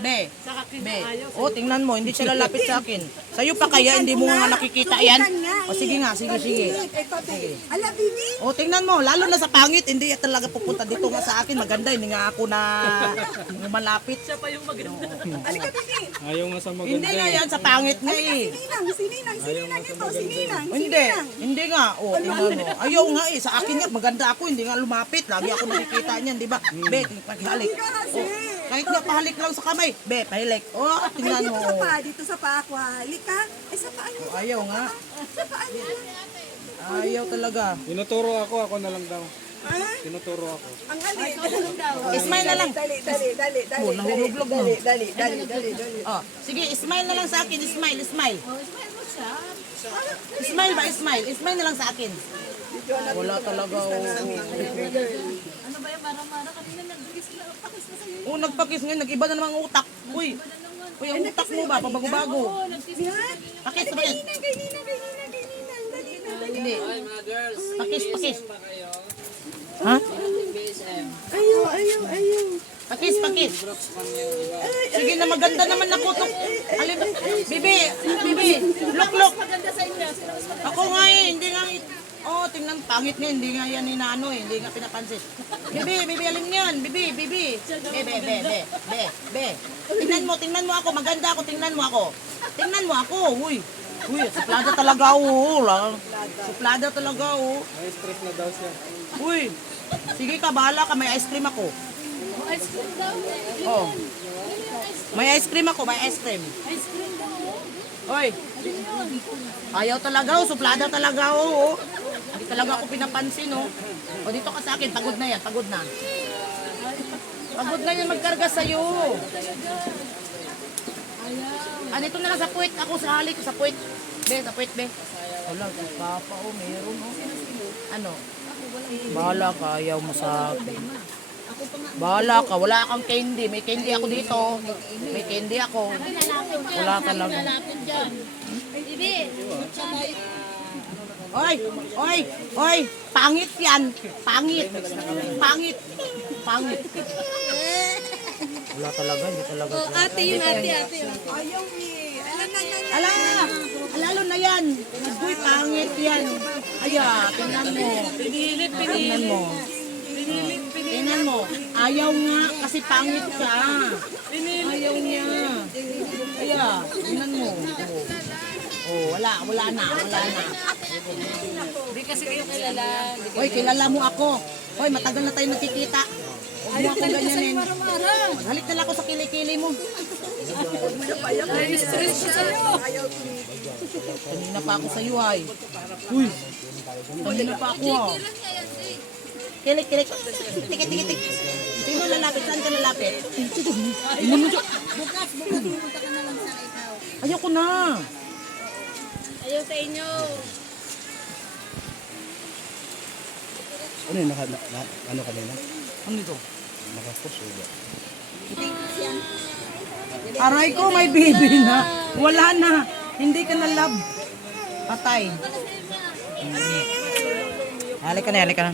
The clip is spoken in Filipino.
Be. Be. Oh, tingnan mo, hindi siya lalapit sa akin. Sa'yo pa kaya, hindi mo nga nakikita yan? O sige nga, sige. Ala, bibi. O tingnan mo, lalo na sa pangit, hindi talaga pupunta dito nga sa akin. Maganda, hindi nga ako na malapit. Siya pa yung maganda. Alika, bibi. Ayaw nga sa maganda. Hindi nga yan, sa pangit nga eh. Sininang ito, sininang. Hindi nga. O, tingnan mo. Ayaw nga eh, sa akin nga, maganda ako, hindi nga lumapit. Lagi ako nakikita niyan, di ba? Be, paghalik. O, kahit nga pahalik lang sa kamay. Be, pahalik. O, Ay, tingnan dito mo. sa pa, dito sa pa ako. Halika. Ay, sa paan mo. O, ayaw nga. Sa paan mo. Ayaw talaga. Tinuturo ako na lang daw. Ha? Tinuturo ako. Ang alin. Smile na lang. Dali. Oh, nahulublog na. Dali. Oh, sige, smile na lang sa akin. Smile. Smile ba? Smile na lang sa akin. Wala talaga. Ano ba yung mara-mara? Kanina nag-pakis na sa'yo. Oh, nagpakis ngayon. Nag-iba na naman ang utak. Uy, ang utak mo ba? Pabago-bago. Pakis. Dali na. Hindi. Pakis. Ha? Ayaw. Pakis. Sige na, maganda naman ako. Alin, Bibi, look. Maganda sa inyo. Ako nga eh, hindi nga. Oh, tingnan, pangit nga, hindi nga yan inaano eh, hindi nga pinapansin. Bibi, alin yan? Bibi. Be. Tingnan mo ako, maganda ako, tingnan mo ako. Uy, suplada talaga ako. Suplada talaga ako. May stress na daw siya. Uy, sige ka, bahala ka, may ice cream ako. Ice cream daw. Oh. May ice cream ako, Ice cream daw. Hoy. Ayaw talaga, suplada talaga ako. Hindi talaga ako pinapansin, oh. O dito ka sa akin, pagod na yan, pagod na. Pagod na yan magkarga sa'yo. Dito na lang sa puwit, ako sa halik, sa puwit. Sa puwit, be. Wala, si Papa, oh, meron, oh. Ano? Bahala ka, ayaw mo sa akin. Bahala ka, wala kang candy. May candy ako dito. May candy ako. Wala talaga. Bibi. Oy, pangit yan. Pangit. Wala talaga, hindi talaga. Ate yun, ate. Ayaw eh. Ala, lalo na yan. Uy, pangit yan. Tingnan mo. Tingnan mo. Tingnan mo. Ayaw nga kasi pangit ka. Ayaw niya. Tingnan mo. Wala na. Hindi kasi kayo kilala. Hoy, kilala mo ako. Hoy, matagal na tayo nagkikita. Huwag mo akong ganyanin. Halik na lang ako sa kilikili mo. Stress siya sa'yo. Kanina pa ako sa iyo ay. Uy. Kanina pa ako ah. Kilik. Tik. Sino lalapit? Saan ka lalapit? Bukas, pumunta ka na lang sa ikaw. Ayoko na. Ayaw sa inyo. Ano yung ano kanina? Ano ito? Nakapuso ba? Aray ko, may baby na. Wala na. Hindi ka na love. Patay. Halika na.